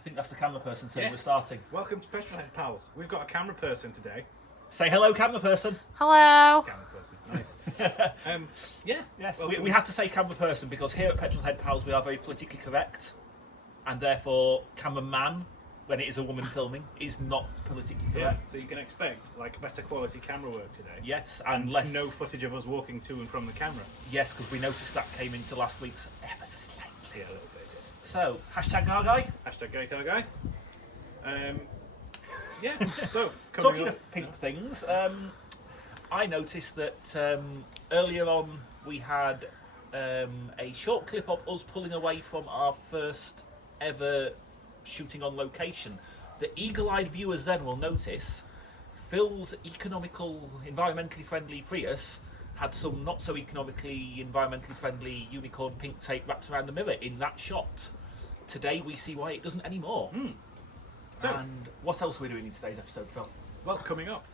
I think that's the camera person saying Yes. we're starting. Welcome to Petrolheadpals. We've got a camera person today. Say hello, camera person. Hello. Camera person, nice. Yeah. Yes, Welcome. we have to say camera person because here at Petrolheadpals we are very politically correct, and therefore cameraman, when it is a woman filming, is not politically Yeah, correct. so you can expect like better quality camera work today. Yes, And and less. no footage of us walking to and from the camera. Yes, because we noticed that came into last week's ever so slightly. Yeah, a little bit. So hashtag our guy. Hashtag gay car guy. Yeah. So Talking coming up, of pink things, I noticed that earlier on we had a short clip of us pulling away from our first ever shooting on location. The eagle-eyed viewers then will notice Phil's economical, environmentally friendly Prius had some not so economically, environmentally friendly unicorn pink tape wrapped around the mirror in that shot. Today we see why it doesn't anymore. So- And what else are we doing in today's episode, Phil? well, coming up.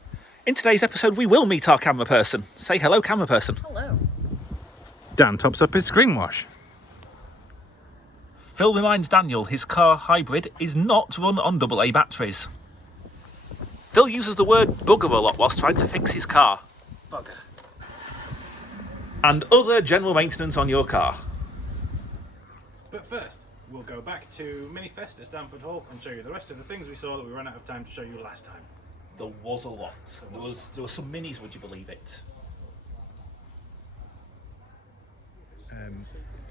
In today's episode, we will meet our camera person. Say hello, camera person. Hello. Dan tops up his screen wash. Phil reminds Daniel his car hybrid is not run on AA batteries. Phil uses the word bugger a lot whilst trying to fix his car. Bugger. And other general maintenance on your car. But first, we'll go back to Minifest at Stamford Hall and show you the rest of the things we saw that we ran out of time to show you last time. There was a lot. There were some minis, would you believe it?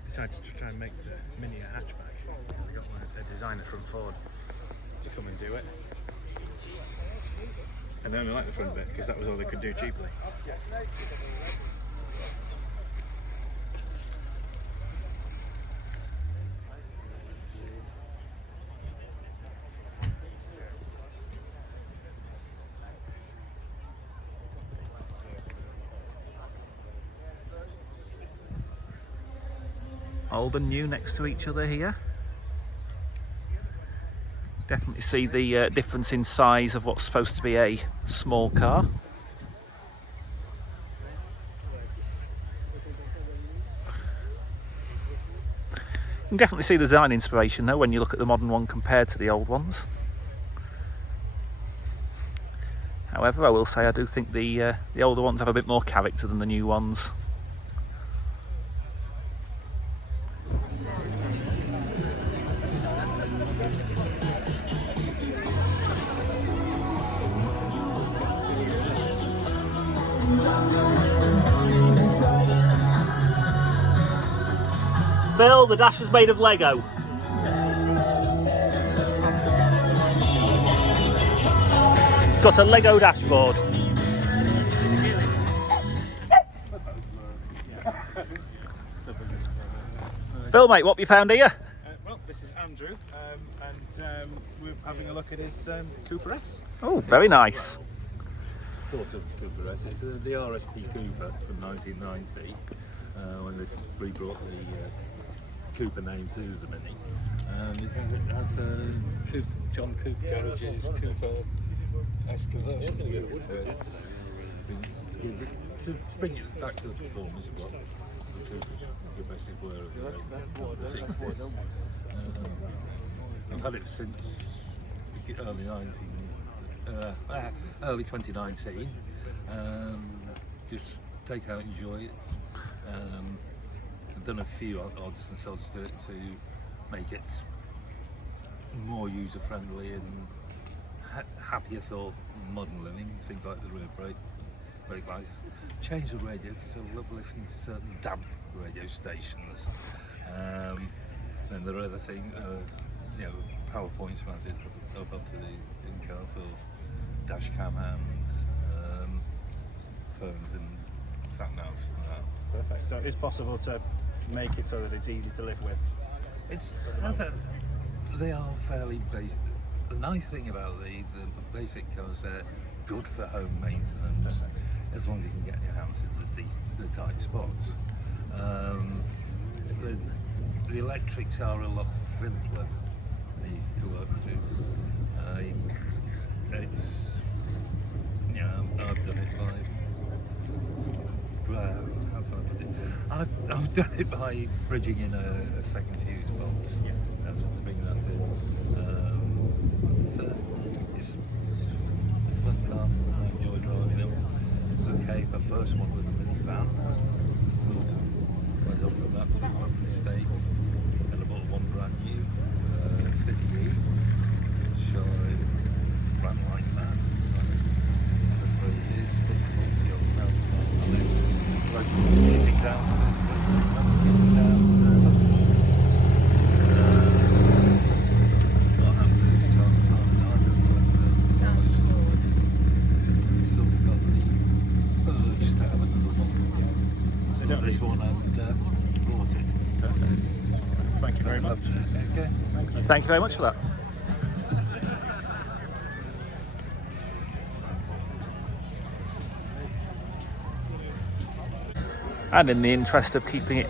Decided to try and make the Mini a hatchback. I got a designer from Ford to come and do it. And they only liked the front bit because that was all they could do cheaply. Old and new next to each other here. Definitely see the difference in size of what's supposed to be a small car. You can definitely see the design inspiration though when you look at the modern one compared to the old ones. However, I will say I do think the older ones have a bit more character than the new ones. Phil, the dash is made of Lego. It's got a Lego dashboard. Phil, mate, what have you found here? Well, this is Andrew, and we're having a look at his Cooper S. Oh, very nice. Sort of Cooper S. It's the RSP Cooper from 1990 when they re-brought the Cooper name to the Mini. It has John Cooper Garage's Cooper S conversion. To bring it back to the performance of what the Coopers basically were of the 60s. I've had it since early 2019. Just take it out and enjoy it. I've done a few odds and sods to it to make it more user friendly and happier for modern living. Things like the rear brake lights. Change the radio because I love listening to certain damp radio stations. Then there are other things, PowerPoints mounted up onto the in-car for dash cam and phones and sat navs and that. Perfect. So it's possible to make it so that it's easy to live with. They are fairly basic. The nice thing about the basic cars, they're good for home maintenance as long as you can get your hands in the tight spots. The electrics are a lot simpler and easy to work through. I've done it by how can I put it? I've done it by bridging in a second fuse box. That's bringing that in. It's a fun car. I enjoy driving them. Okay, the first one was a minivan. Sort of went up from that to one mistake. And I bought one brand new City E, which I ran like that for 3 years, put 40 odd thousand miles on it. Broke everything down to not having this time driving either, so I've sort of got the urge to have another one. They don't This one and bought it. Perfect. Thank you very much. Okay. Thank you very much for that. And in the interest of keeping it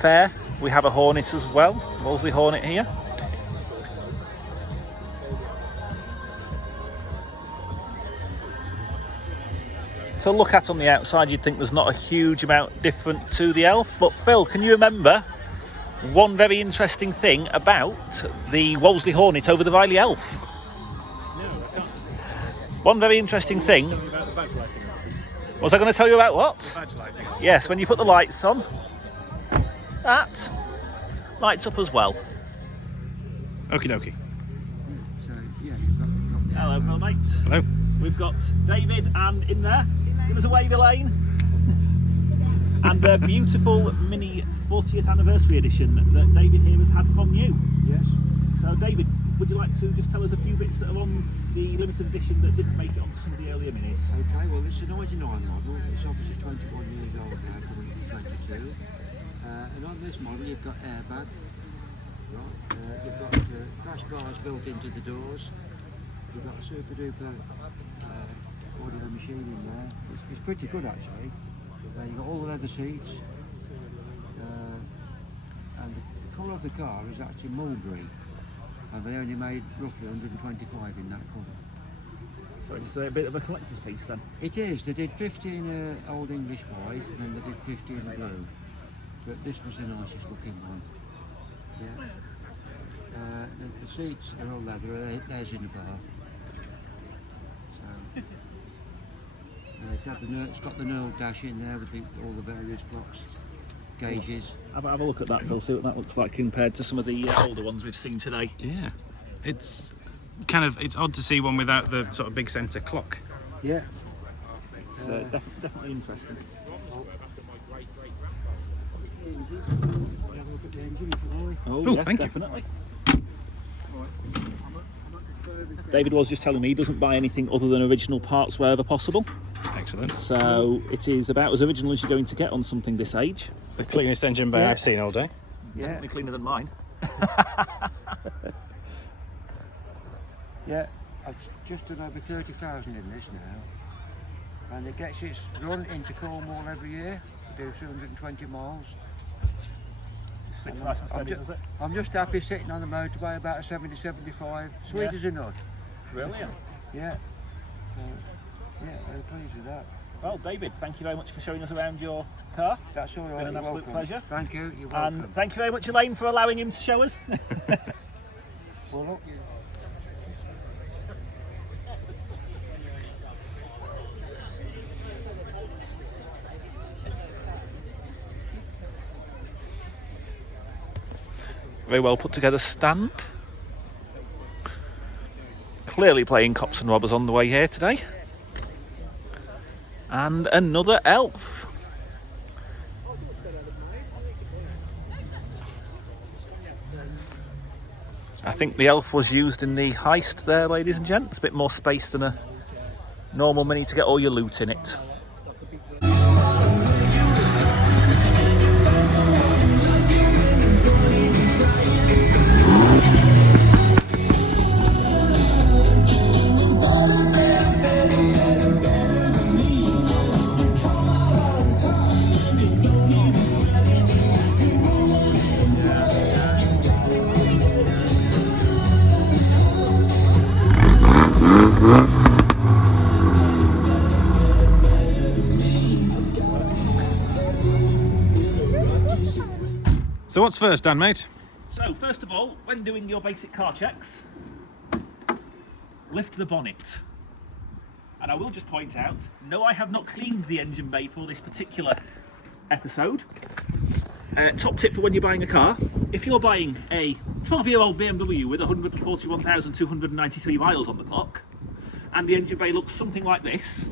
fair, we have a Hornet as well, Wolseley Hornet here. To look at on the outside, you'd think there's not a huge amount different to the Elf, but Phil, can you remember one very interesting thing about the Wolseley Hornet over the Riley Elf? No, I can't. One very interesting thing. Tell me about the badge lighting. Was I going to tell you about what? Badge lighting. Yes, when you put the lights on, that lights up as well. Okie dokie. Hello, Phil Mates. Hello. We've got David and in there, give us a wave, Elaine. And the beautiful mini 40th anniversary edition that David here has had from you. Yes. So David, would you like to just tell us a few bits that are on the limited edition that didn't make it onto some of the earlier minis? Okay, well it's a 99 model. It's obviously 21 years old now, coming up to 22. And on this model you've got airbag. Right. You've got crash bars built into the doors. You've got a super duper audio machine in there. It's pretty good actually. You've got all the leather seats. And the colour of the car is actually mulberry. And they only made roughly 125 in that colour. So it's a bit of a collector's piece then. It is. They did 50 in old English white, and then they did 50 in blue. But this was the nicest looking one. Yeah. The seats are all leather. There's in the bar. So it's got the knurled dash in there with all the various clocks, gauges. Have a look at that, Phil. See what that looks like compared to some of the older ones we've seen today. Yeah. It's odd to see one without the sort of big centre clock. Yeah. It's definitely interesting. Have a look at the engine if you like. Oh, Ooh, yes, thank you. definitely. David was just telling me he doesn't buy anything other than original parts wherever possible. Excellent. So it is about as original as you're going to get on something this age. It's the cleanest engine bay I've seen all day. Yeah. Definitely cleaner than mine. Yeah. I've just done over 30,000 in this now. And it gets its run into Cornwall every year. We do 320 miles. Six nice and steady, does it? I'm just happy sitting on the motorway about a 70, 75. Sweet Yeah. as a nut. Brilliant. Yeah. So, yeah, very pleased with that. Well, David, thank you very much for showing us around your car. That's all right. Been an You're absolute welcome. pleasure. Thank you. You're welcome. And thank you very much, Elaine, for allowing him to show us. Well, look, Very well put together stand. Clearly playing cops and robbers on the way here today. And another elf. I think the elf was used in the heist there, ladies and gents. A bit more space than a normal Mini to get all your loot in it. So what's first, Dan, mate? So So first of all, when doing your basic car checks, lift the bonnet. And I will just point out, no, I have not cleaned the engine bay for this particular episode. Top tip for when you're buying a car, if you're buying a 12-year-old BMW with 141,293 miles on the clock, and the engine bay looks something like this,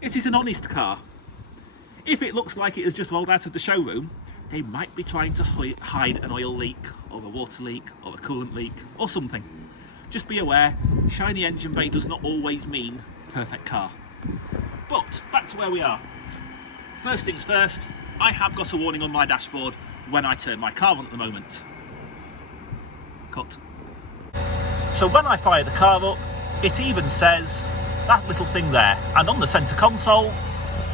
it is an honest car. If it looks like it has just rolled out of the showroom, they might be trying to hide an oil leak, or a water leak, or a coolant leak, or something. Just be aware, shiny engine bay does not always mean perfect car. But back to where we are. First things first, I have got a warning on my dashboard when I turn my car on at the moment. Cut. So when I fire the car up, it even says that little thing there, and on the centre console,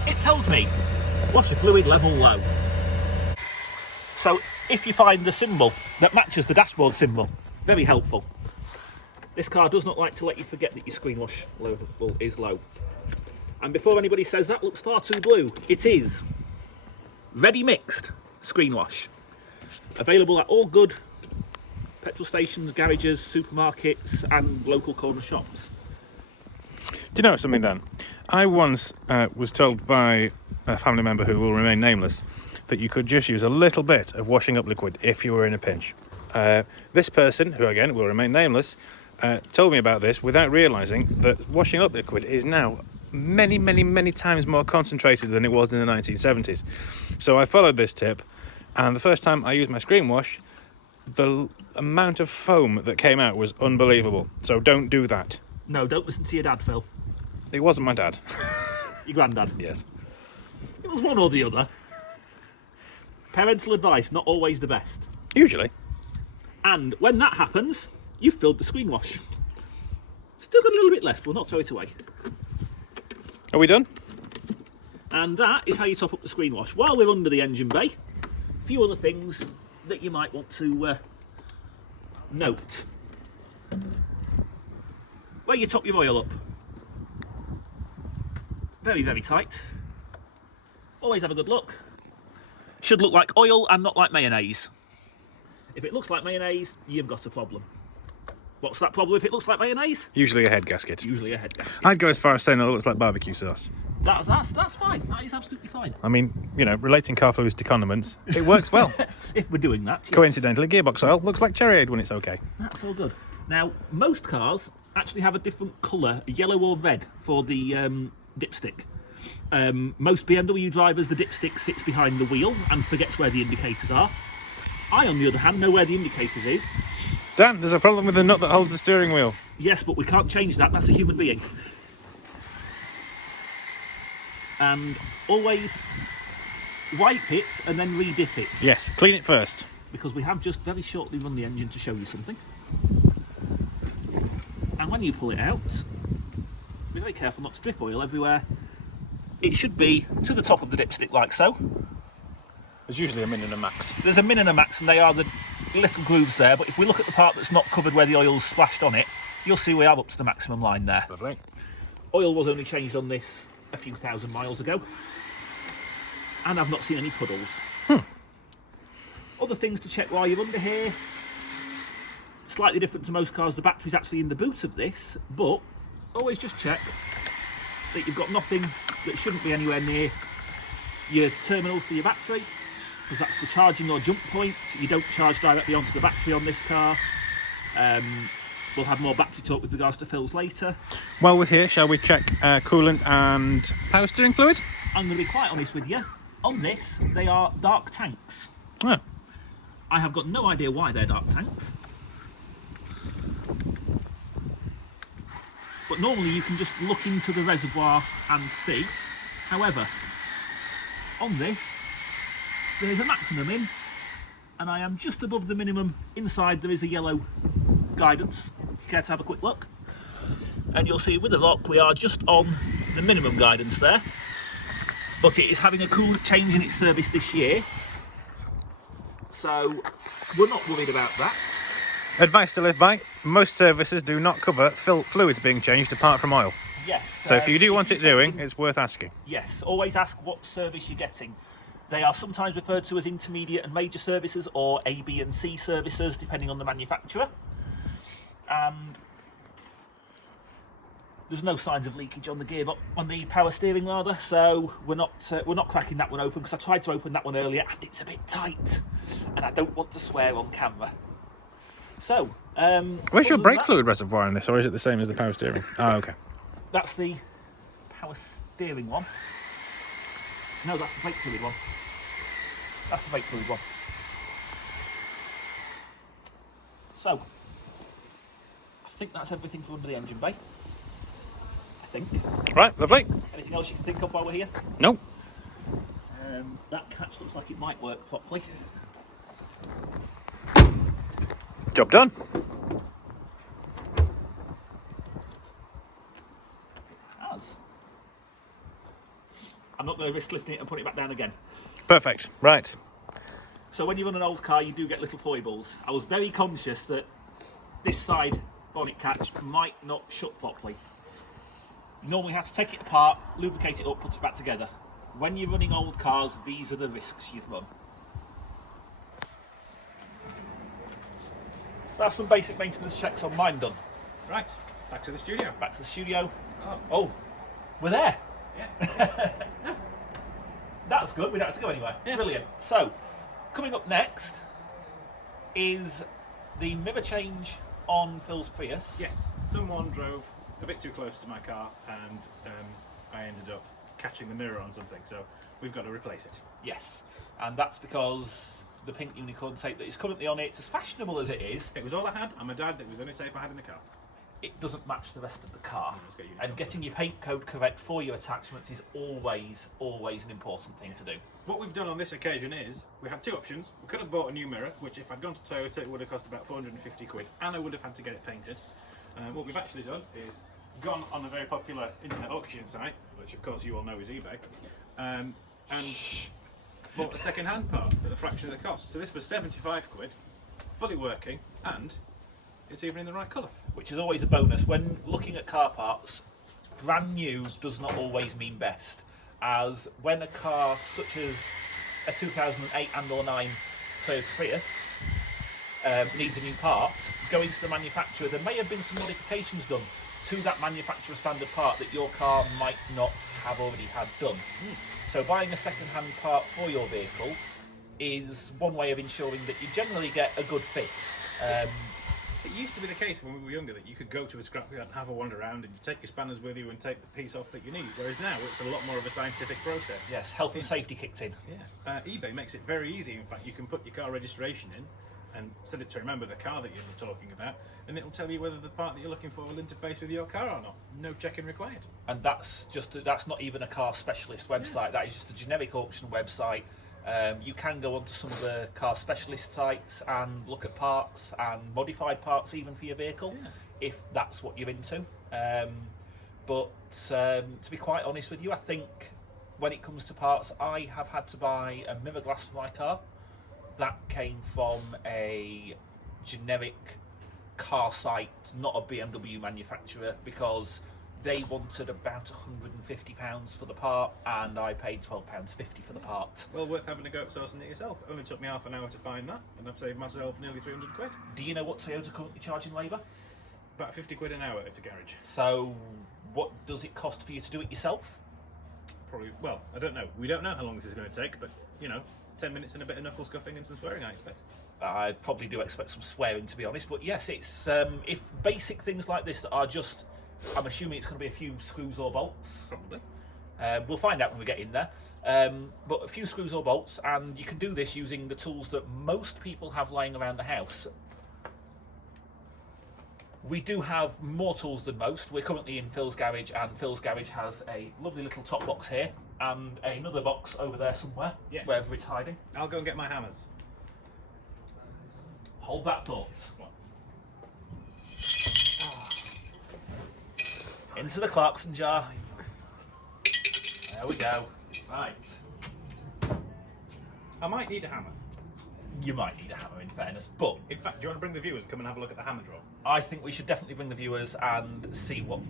it tells me washer fluid level low. So if you find the symbol that matches the dashboard symbol, very helpful. This car does not like to let you forget that your screen wash level is low. And before anybody says that looks far too blue, it is ready mixed screen wash. Available at all good petrol stations, garages, supermarkets and local corner shops. Do you know something then? I once was told by a family member who will remain nameless that you could just use a little bit of washing up liquid if you were in a pinch. This person, who again will remain nameless, told me about this without realising that washing up liquid is now many times more concentrated than it was in the 1970s. So I followed this tip, and the first time I used my screen wash, the amount of foam that came out was unbelievable. So don't do that. No, don't listen to your dad, Phil. It wasn't my dad. Your granddad. Yes. It was one or the other. Parental advice, not always the best. Usually. And when that happens, you've filled the screen wash. Still got a little bit left, we'll not throw it away. Are we done? And that is how you top up the screen wash. While we're under the engine bay, a few other things that you might want to note. Where you top your oil up. Very tight. Always have a good look. Should look like oil and not like mayonnaise. If it looks like mayonnaise, you've got a problem. What's that problem if it looks like mayonnaise? Usually a head gasket. Usually a head gasket. I'd go as far as saying that it looks like barbecue sauce. That's fine. That is absolutely fine. I mean, you know, relating car fluids to condiments, it works well. If we're doing that. Yes. Coincidentally, gearbox oil looks like cherry aid when it's okay. That's all good. Now, most cars actually have a different colour, yellow or red, for the dipstick. Most BMW drivers, the dipstick sits behind the wheel and forgets where the indicators are. I, on the other hand, know where the indicators is. Dan, there's a problem with the nut that holds the steering wheel. Yes, but we can't change that. That's a human being. And always wipe it and then re-dip it. Yes, clean it first. Because we have just very shortly run the engine to show you something. And when you pull it out, be very careful not to drip oil everywhere. It should be to the top of the dipstick like so. There's usually a min and a max. There's a min and a max, and they are the little grooves there, but if we look at the part that's not covered where the oil's splashed on it, you'll see we are up to the maximum line there. Lovely. Oil was only changed on this a few thousand miles ago, and I've not seen any puddles. Other things to check while you're under here, slightly different to most cars, the battery's actually in the boot of this, but always just check that you've got nothing that shouldn't be anywhere near your terminals for your battery, because that's the charging or jump point. You don't charge directly onto the battery on this car. We'll have more battery talk with regards to Phil's later. While we're here, shall we check coolant and power steering fluid? I'm going to be quite honest with you. On this, they are dark tanks. Oh. I have got no idea why they're dark tanks. But normally you can just look into the reservoir and see. However, on this, there is a maximum in, and I am just above the minimum. Inside there is a yellow guidance, if you care to have a quick look. And you'll see with the lock we are just on the minimum guidance there. But it is having a coolant change in its service this year. So we're not worried about that. Advice to live by, most services do not cover fluids being changed apart from oil. Yes. So if you do want it doing, it's worth asking. Yes, always ask what service you're getting. They are sometimes referred to as intermediate and major services, or A, B and C services, depending on the manufacturer. And there's no signs of leakage on the gearbox, on the power steering rather, so we're not cracking that one open, because I tried to open that one earlier and it's a bit tight, and I don't want to swear on camera. So, Where's your other than brake that, fluid reservoir in this, or is it the same as the power steering? Oh, okay. That's the power steering one. No, that's the brake fluid one. That's the brake fluid one. So, I think that's everything for under the engine bay. I think. Right, lovely. Anything else you can think of while we're here? Nope. That catch looks like it might work properly. Job done. As. I'm not going to risk lifting it and putting it back down again. Perfect. Right. So when you run an old car, you do get little foibles. I was very conscious that this side bonnet catch might not shut properly. You normally have to take it apart, lubricate it up, put it back together. When you're running old cars, these are the risks you've run. That's some basic maintenance checks on mine done. Right. Back to the studio. Back to the studio. Oh, we're there. Yeah. That's good, we don't have to go anywhere. Yeah. Brilliant. So, coming up next is the mirror change on Phil's Prius. Yes. Someone drove a bit too close to my car, and I ended up catching the mirror on something. So we've got to replace it. Yes, and that's because the pink unicorn tape that is currently on it, as fashionable as it is, It was all I had. I'm a dad. It was the only tape I had in the car. it doesn't match the rest of the car. Let's get unicorn And getting your paint code correct for your attachments is always an important thing to do. What we've done on this occasion is we had two options. We could have bought a new mirror, which if I'd gone to Toyota it would have cost about 450 quid, and I would have had to get it painted. What we've actually done is gone on a very popular internet auction site, which of course you all know is eBay, and bought a second-hand part at a fraction of the cost. So this was 75 quid, fully working, and it's even in the right colour. Which is always a bonus. When looking at car parts, brand new does not always mean best, as when a car such as a 2008 and or 9 Toyota Prius needs a new part, going to the manufacturer, there may have been some modifications done to that manufacturer standard part that your car might not have already had done. So buying a second-hand part for your vehicle is one way of ensuring that you generally get a good fit. It used to be the case when we were younger that you could go to a scrapyard and have a wander around and you take your spanners with you and take the piece off that you need, whereas now it's a lot more of a scientific process. Yes, health and safety kicked in. Yeah. eBay makes it very easy. In fact, you can put your car registration in and set it to remember the car that you're talking about, and it'll tell you whether the part that you're looking for will interface with your car or not. No checking required. And that's not even a car specialist website. That is just a generic auction website. You can go onto some of the car specialist sites and look at parts and modified parts even for your vehicle, if that's what you're into. But to be quite honest with you, I think when it comes to parts, I have had to buy a mirror glass for my car. That came from a generic car site, not a BMW manufacturer, because they wanted about £150 for the part, and I paid £12.50 for the part. Well, worth having a go at sourcing it yourself. It only took me half an hour to find that, and I've saved myself nearly 300 quid. Do you know what Toyota currently charging labour? About 50 quid an hour at a garage. So what does it cost for you to do it yourself? Probably, well, I don't know. We don't know how long this is going to take, but, 10 minutes and a bit of knuckle scuffing and some swearing, I expect. I probably do expect some swearing, to be honest, but yes, it's if basic things like this that are just, I'm assuming it's going to be a few screws or bolts. Probably. We'll find out when we get in there. But a few screws or bolts, and you can do this using the tools that most people have lying around the house. We do have more tools than most. We're currently in Phil's garage, and Phil's garage has a lovely little top box here and another box over there somewhere, Yes. wherever it's hiding. I'll go and get my hammers. Hold that thought. Into the Clarkson jar. There we go. Right. I might need a hammer. You might need a hammer, in fairness, but In fact, do you want to bring the viewers and come and have a look at the hammer drawer? I think we should definitely bring the viewers and see what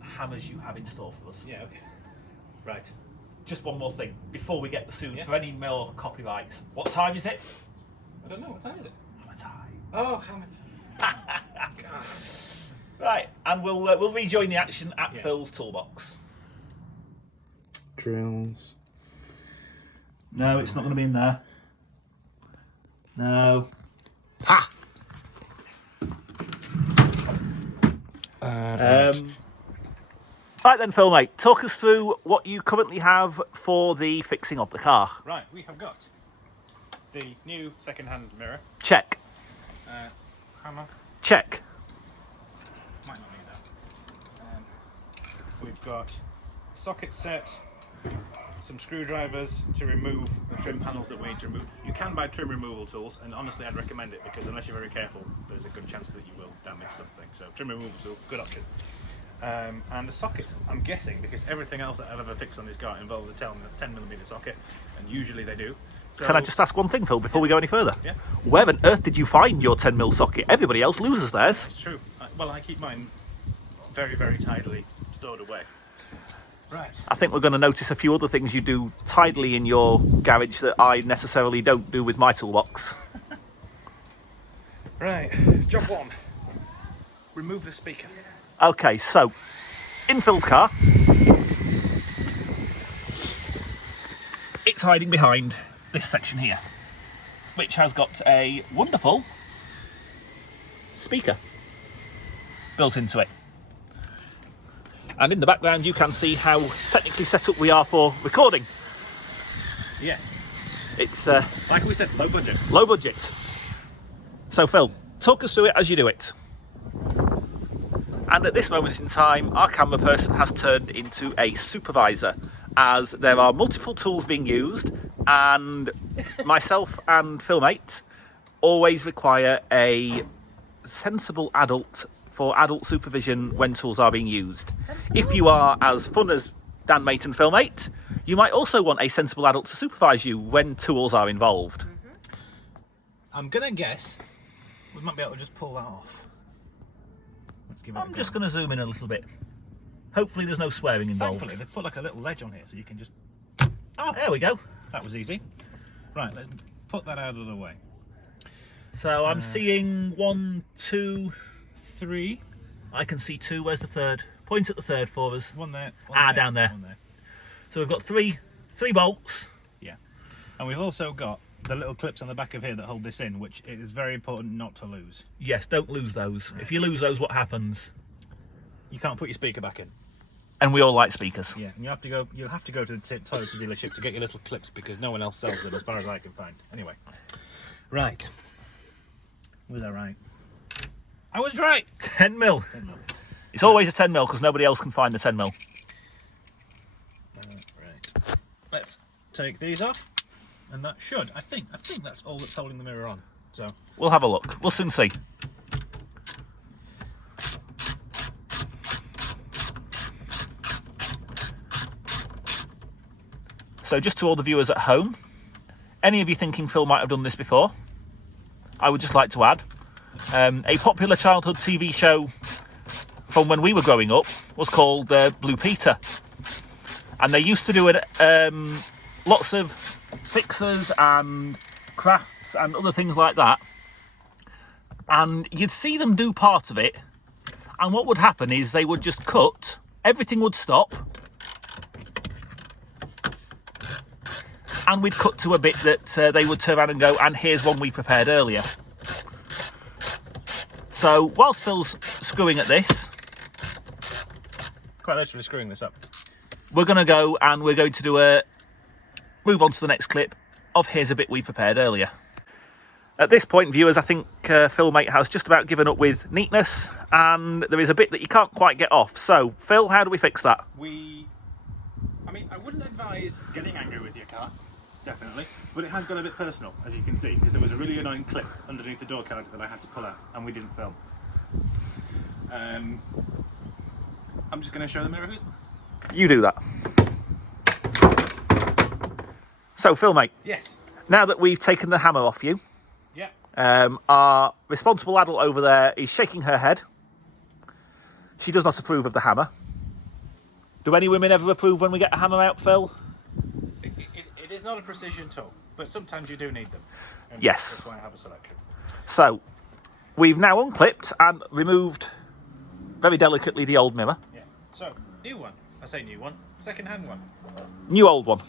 hammers you have in store for us. Yeah, okay. Right. just one more thing before we get sued Yeah. for any more copyrights. What time is it? I don't know, what time is it? Hammer time. Oh, hammer time. Right, and we'll rejoin the action at Yeah. Phil's toolbox. Drills. No, it's not going to be in there. No. Ha! Right then, Phil, mate, talk us through what you currently have for the fixing of the car. Right, we have got the new second-hand mirror. Check. Hammer. Check. Might not need that. We've got socket set, some screwdrivers to remove the trim panels that we need to remove. You can buy trim removal tools, and honestly I'd recommend it because unless you're very careful, there's a good chance that you will damage something. So trim removal tool, good option. And a socket, I'm guessing, because everything else that I've ever fixed on this car involves a 10mm socket, and usually they do. So, Can I just ask one thing, Phil, before we go any further? Yeah. Where on earth did you find your 10mm socket? Everybody else loses theirs. It's true. Well, I keep mine very, very tidily stored away. Right. I think we're going to notice a few other things you do tidily in your garage that I necessarily don't do with my toolbox. Right. Job one. Remove the speaker. Okay, so in Phil's car, it's hiding behind this section here, which has got a wonderful speaker built into it. And in the background, you can see how technically set up we are for recording. Yes. It's Like we said, low budget. low budget. So, Phil, talk us through it as you do it. And at this moment in time, our camera person has turned into a supervisor, as there are multiple tools being used, and myself and Phil Mate always require a sensible adult for adult supervision when tools are being used. If you are as fun as Dan Mate and Phil Mate, you might also want a sensible adult to supervise you when tools are involved. I'm going to guess we might be able to just pull that off. Let's give it a I'm go. just going to zoom in a little bit. Hopefully there's no swearing involved. Thankfully, they've put like a little ledge on here so you can just... Oh, there we go. That was easy. Right, let's put that out of the way. So I'm seeing 1, 2, 3. I can see 2. Where's the third? Point at the third for us. One there. Down there. One there. So we've got three bolts. Yeah. And we've also got the little clips on the back of here that hold this in, which it is very important not to lose. Yes, don't lose those. If you lose those, what happens? You can't put your speaker back in. And we all like speakers. Yeah, and you'll have to go to the Toyota dealership to get your little clips because no one else sells them as far as I can find. Anyway. Right. Was I right? I was right! 10mm. 10 mil. It's always a 10mm because nobody else can find the 10mm. Right. Let's take these off. And that should, I think that's all that's holding the mirror on. So, We'll have a look. We'll soon see. So just to all the viewers at home, any of you thinking Phil might have done this before, I would just like to add, a popular childhood TV show from when we were growing up was called Blue Peter. And they used to do it, lots of fixers and crafts and other things like that. And you'd see them do part of it. And what would happen is they would just cut, everything would stop. And we'd cut to a bit that they would turn around and go, and here's one we prepared earlier. So whilst Phil's screwing at this, quite literally screwing this up. we're going to go and we're going to do move on to the next clip of here's a bit we prepared earlier. At this point, viewers, I think Phil Mate has just about given up with neatness, and there is a bit that you can't quite get off. So, Phil, how do we fix that? I wouldn't advise getting angry with your car, definitely, but it has got a bit personal, as you can see, because there was a really annoying clip underneath the door card that I had to pull out, and we didn't film. I'm just going to show the mirror who's... You do that. So, Phil Mate, Yes. now that we've taken the hammer off you, Yeah. our responsible adult over there is shaking her head. She does not approve of the hammer. Do any women ever approve when we get a hammer out, Phil? It's not a precision tool, but sometimes you do need them. And Yes. That's why I have a selection. So, we've now unclipped and removed very delicately the old mirror. Yeah. So, new one. I say new one. Second-hand one. New old one.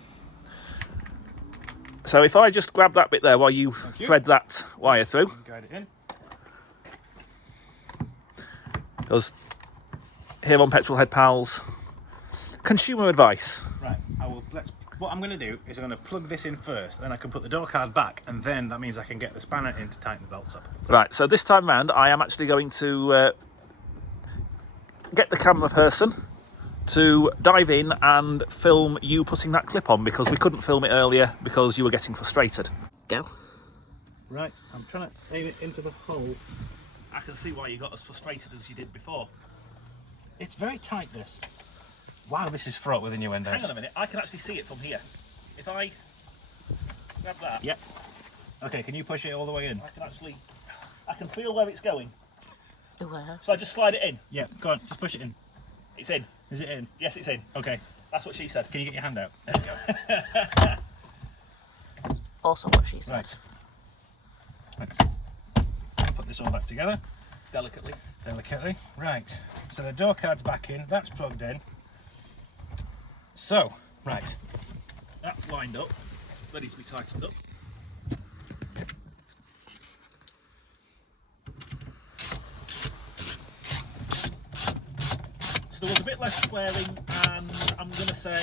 So if I just grab that bit there while you thread that wire through. Guide it in. Because here on Petrolheadpals, consumer advice. Right. What I'm going to do is I'm going to plug this in first, then I can put the door card back, and then that means I can get the spanner in to tighten the belts up. Right, so this time round I am actually going to get the camera person to dive in and film you putting that clip on, because we couldn't film it earlier because you were getting frustrated. Go. Right, I'm trying to aim it into the hole. I can see why you got as frustrated as you did before. It's very tight, this. Wow, this is fraught with innuendos. Hang on a minute, I can actually see it from here. If I grab that, Yep. Okay, can you push it all the way in? I can feel where it's going. Where? So I just slide it in. Yeah, go on, just push it in. It's in. Is it in? Yes, it's in. Okay, That's what she said. can you get your hand out? There you go. Also what she said. Right. Let's put this all back together. Delicately. Delicately. Right, so the door card's back in, that's plugged in. So, right. That's lined up, ready to be tightened up. So there was a bit less swearing, and I'm going to say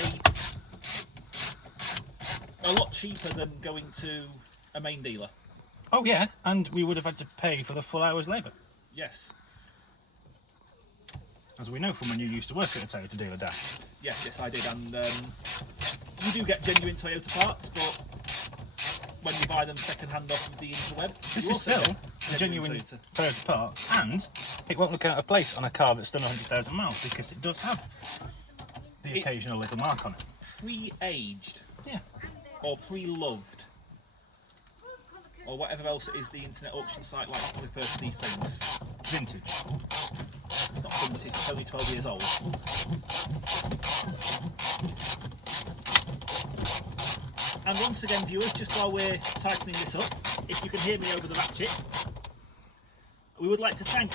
a lot cheaper than going to a main dealer. Oh yeah, and we would have had to pay for the full hour's labour. Yes. As we know from when you used to work at a Toyota dealer, Dan. Yes, I did, and you do get genuine Toyota parts, but when you buy them second-hand off of the interweb, This you is also still get a genuine Toyota. Toyota part, and it won't look out of place on a car that's done 100,000 miles because it does have the It's- occasional little mark on it. Pre-aged, Yeah. or pre-loved, or whatever else it is the internet auction site likes to refer to these things. Vintage. It's not vintage, it's only 12 years old. And once again, viewers, just while we're tightening this up, if you can hear me over the ratchet, we would like to thank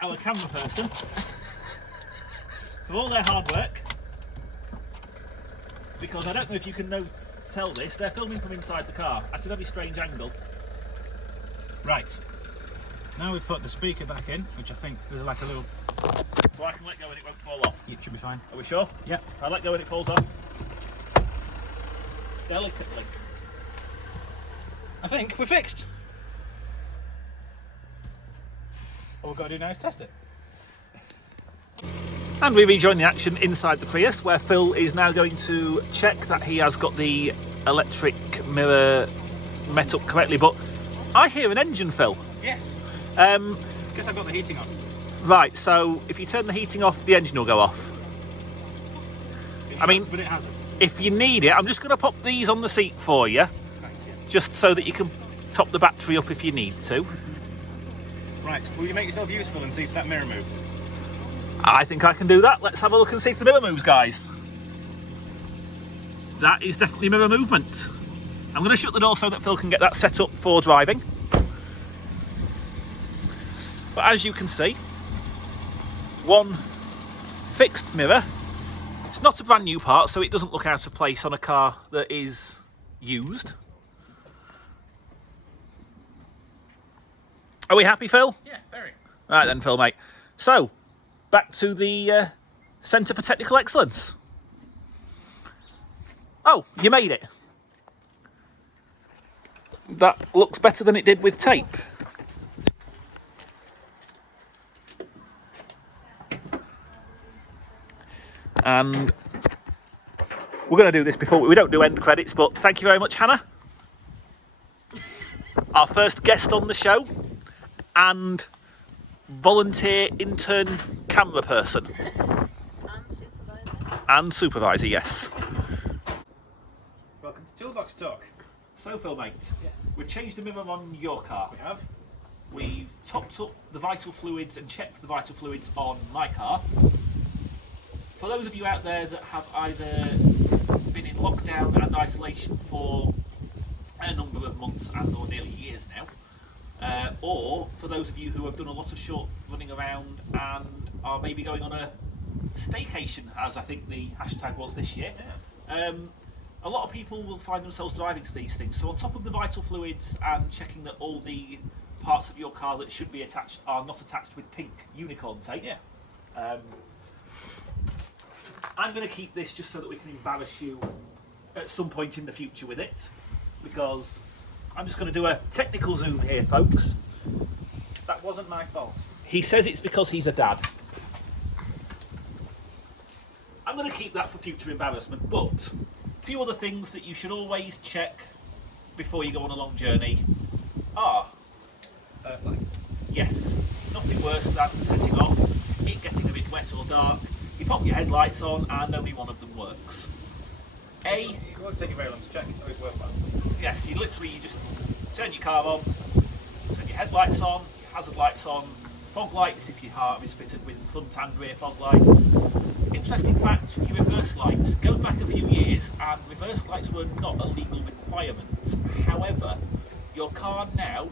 our camera person for all their hard work, because I don't know if you can tell this, they're filming from inside the car at a very strange angle. Right. Now we put the speaker back in, which I think there's like a little... So I can let go and it won't fall off. It should be fine. Are we sure? Yeah. If I let go and it falls off. Delicately. I think we're fixed. All we've got to do now is test it. And we rejoin the action inside the Prius, where Phil is now going to check that he has got the electric mirror met up correctly. But I hear an engine, Phil. Yes. It's because I've got the heating on. Right, so if you turn the heating off, the engine will go off. I mean, but it hasn't. if you need it, I'm just going to pop these on the seat for you, Thank you. just so that you can top the battery up if you need to. Right, will you make yourself useful and see if that mirror moves? I think I can do that. Let's have a look and see if the mirror moves, guys. That is definitely mirror movement. I'm going to shut the door so that Phil can get that set up for driving. But as you can see, one fixed mirror. It's not a brand new part, so it doesn't look out of place on a car that is used. Are we happy, Phil? Yeah, very. Right then, Phil, mate. So, back to the Centre for Technical Excellence. Oh, you made it. That looks better than it did with tape. And we're going to do this before we don't do end credits, but thank you very much, Hannah. Our first guest on the show and volunteer intern camera person. And supervisor, yes. Welcome to Toolbox Talk. So, Phil, mate, Yes. we've changed the mirror on your car. We have. We've topped up the vital fluids and checked the vital fluids on my car. For those of you out there that have either been in lockdown and isolation for a number of months and or nearly years now, or for those of you who have done a lot of short running around and are maybe going on a staycation, as I think the hashtag was this year. A lot of people will find themselves driving to these things. So on top of the vital fluids and checking that all the parts of your car that should be attached are not attached with pink unicorn tape. I'm going to keep this just so that we can embarrass you at some point in the future with it, because I'm just going to do a technical zoom here, folks. That wasn't my fault. He says it's because he's a dad. I'm going to keep that for future embarrassment, but a few other things that you should always check before you go on a long journey are Lights. yes, nothing worse than setting off, it getting a bit wet or dark, you pop your headlights on and only one of them works. It won't take you very long to check. It's always worthwhile. Yes, you just turn your car on, turn your headlights on, your hazard lights on, fog lights if your car is fitted with front and rear fog lights. Interesting fact, your reverse lights, go back a few years and reverse lights were not a legal requirement. However, your car now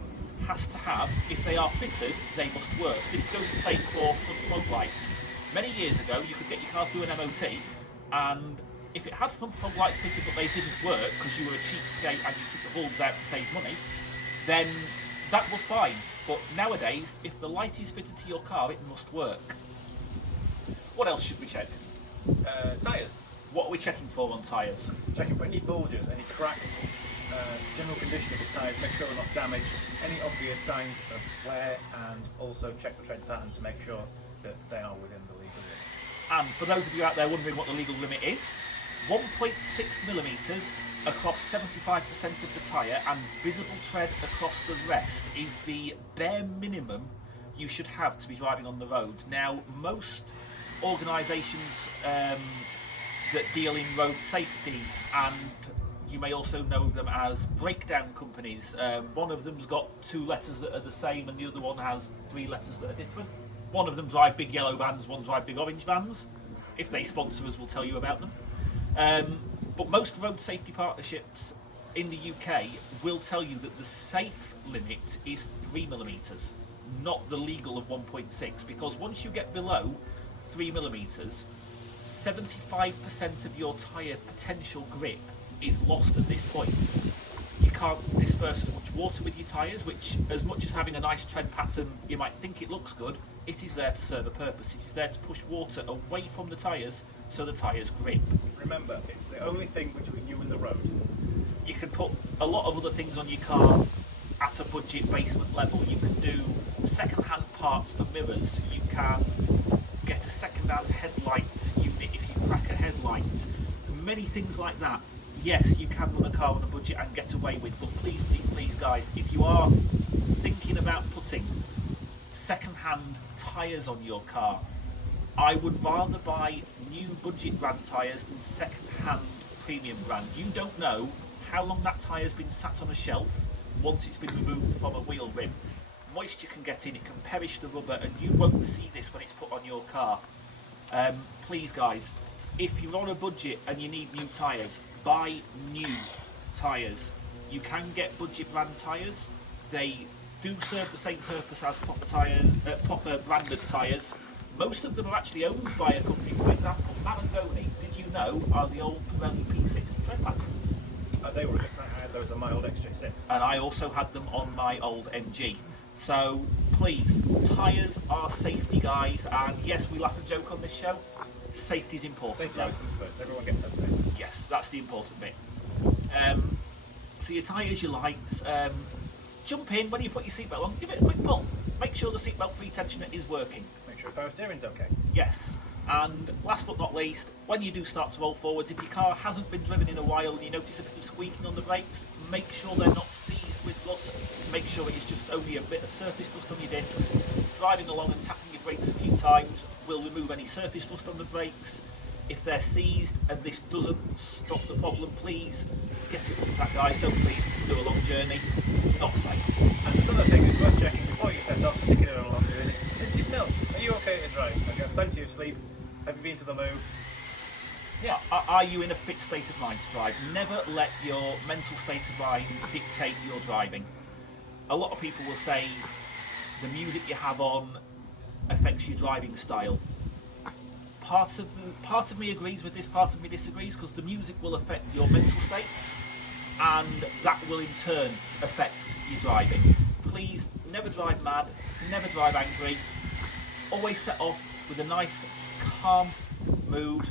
has to have, if they are fitted, they must work. This goes the same for front fog lights. Many years ago you could get your car through an MOT and if it had front fog lights fitted but they didn't work because you were a cheapskate and you took the bulbs out to save money, then that was fine. But nowadays, if the light is fitted to your car, it must work. What else should we check? Tyres. What are we checking for on tyres? Checking for any bulges, any cracks, general condition of the tyres, make sure they're not damaged, any obvious signs of wear, and also check the tread pattern to make sure that they are within the legal limit. And for those of you out there wondering what the legal limit is, 1.6 millimetres across 75% of the tyre and visible tread across the rest is the bare minimum you should have to be driving on the roads. Now, most organisations that deal in road safety, and you may also know them as breakdown companies, one of them's got 2 letters that are the same and the other one has 3 letters that are different. One of them drive big yellow vans, one drive big orange vans. If they sponsor us, we'll tell you about them. But most road safety partnerships in the UK will tell you that the safe limit is 3 millimetres, not the legal of 1.6, because once you get below 3 millimetres, 75% of your tyre potential grip is lost at this point. You can't disperse as much water with your tyres, which, as much as having a nice tread pattern, you might think it looks good, it is there to serve a purpose. It is there to push water away from the tyres so the tyres grip. Remember, it's the only thing between you and the road. You can put a lot of other things on your car at a budget basement level. You can do second-hand parts for mirrors. You can get a second-hand headlight unit if you crack a headlight. Many things like that. Yes, you can run a car on a budget and get away with, but please, please, please, guys, if you are thinking about putting second-hand tyres on your car, I would rather buy new budget brand tyres than second-hand premium brand. You don't know how long that tyre's been sat on a shelf once it's been removed from a wheel rim. Moisture can get in, it can perish the rubber, and you won't see this when it's put on your car. Please, guys, if you're on a budget and you need new tyres, buy new tyres. You can get budget brand tyres. They do serve the same purpose as proper branded tyres. Most of them are actually owned by a company. For example, Marangoni, did you know, are the old Pirelli P60 tread patterns? They were a good time. I had those on my old XJ6. And I also had them on my old MG. So please, tyres are safety, guys, and yes, we laugh and joke on this show. Safety is important. Safety always comes first. Everyone gets that thing. Yes, that's the important bit. So your tyres, your lights, jump in when you put your seatbelt on, give it a quick pull. Make sure the seatbelt pre-tensioner is working. Make sure power steering's okay. Yes. And last but not least, when you do start to roll forwards, if your car hasn't been driven in a while and you notice a bit of squeaking on the brakes, make sure they're not seized with rust. Make sure it is just only a bit of surface dust on your discs. Driving along and tapping your brakes a few times will remove any surface dust on the brakes. If they're seized and this doesn't stop the problem, please get in contact, guys. Don't please do a long journey. Not safe. And another thing that's worth checking before you set off, particularly on a long journey, is yourself. Are you okay to drive? Have you had plenty of sleep? Have you been to the loo? Yeah. Are you in a fit state of mind to drive? Never let your mental state of mind dictate your driving. A lot of people will say the music you have on affects your driving style. Part of me agrees with this, part of me disagrees, because the music will affect your mental state, and that will in turn affect your driving. Please never drive mad, never drive angry. Always set off with a nice, calm mood,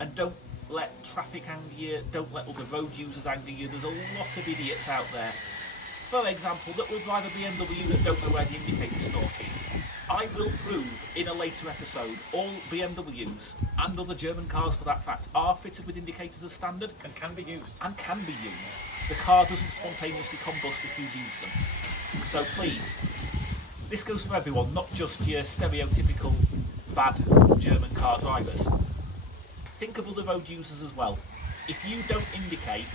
and don't let traffic anger you, don't let other road users anger you. There's a lot of idiots out there, for example, that will drive a BMW that don't know where the indicator stalk is. I will prove in a later episode all BMWs and other German cars for that fact are fitted with indicators as standard And can be used. and can be used. The car doesn't spontaneously combust if you use them. So please, this goes for everyone, not just your stereotypical bad German car drivers. Think of other road users as well. If you don't indicate,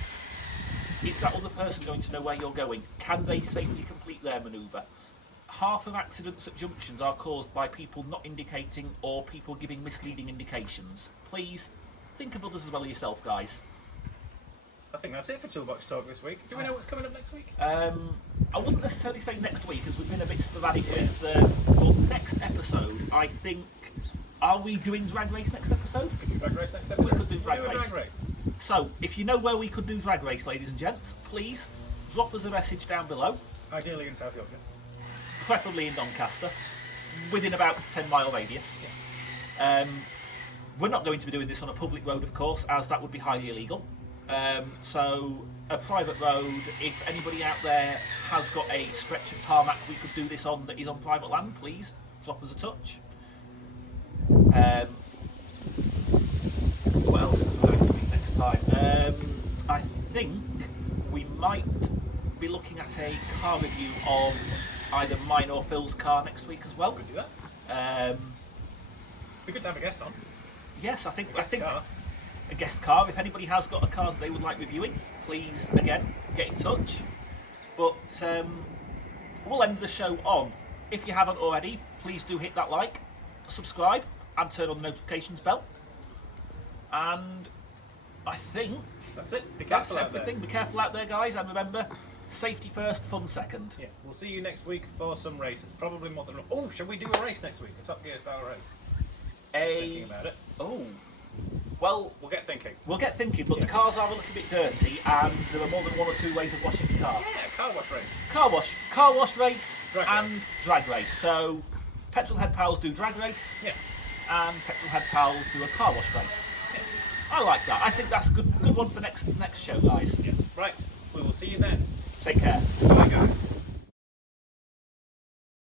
is that other person going to know where you're going? Can they safely complete their manoeuvre? Half of accidents at junctions are caused by people not indicating or people giving misleading indications. Please, think of others as well as yourself, guys. I think that's it for Toolbox Talk this week. Do we know what's coming up next week? I wouldn't necessarily say next week, as we've been a bit sporadic with well, next episode. I think, are we doing Drag Race next episode? Could do Drag Race next episode? We could do Drag a Race. Drag Race. So, if you know where we could do Drag Race, ladies and gents, please drop us a message down below, Ideally in South Yorkshire. preferably in Doncaster, within about 10-mile radius. We're not going to be doing this on a public road, of course, as that would be highly illegal. So, a private road, if anybody out there has got a stretch of tarmac we could do this on that is on private land, please drop us a touch. What else is going to be next time? I think we might be looking at a car review of either mine or Phil's car next week as well. Could do that. Um, We could have a guest on. yes, I think Car. a guest car. If anybody has got a car that they would like reviewing, please again get in touch. But we'll end the show on. If you haven't already, please do hit that like, subscribe, and turn on the notifications bell. And I think That's it. Be that's careful out there. everything. Be careful out there, guys, and remember, safety first, fun second. Yeah, we'll see you next week for some races. Probably more than. Oh, shall we do a race next week? A Top Gear style race. Thinking about it. Oh, well, We'll get thinking. we'll get thinking, but Yeah. the cars are a little bit dirty, and there are more than one or two ways of washing the car. Yeah, car wash race. Car wash race, Drag and race. drag race. So, Petrolheadpals do drag race, Yeah. and Petrolheadpals do a car wash race. I like that. I think that's a good one for next show, guys. Yeah. Right. We will see you then. Take care.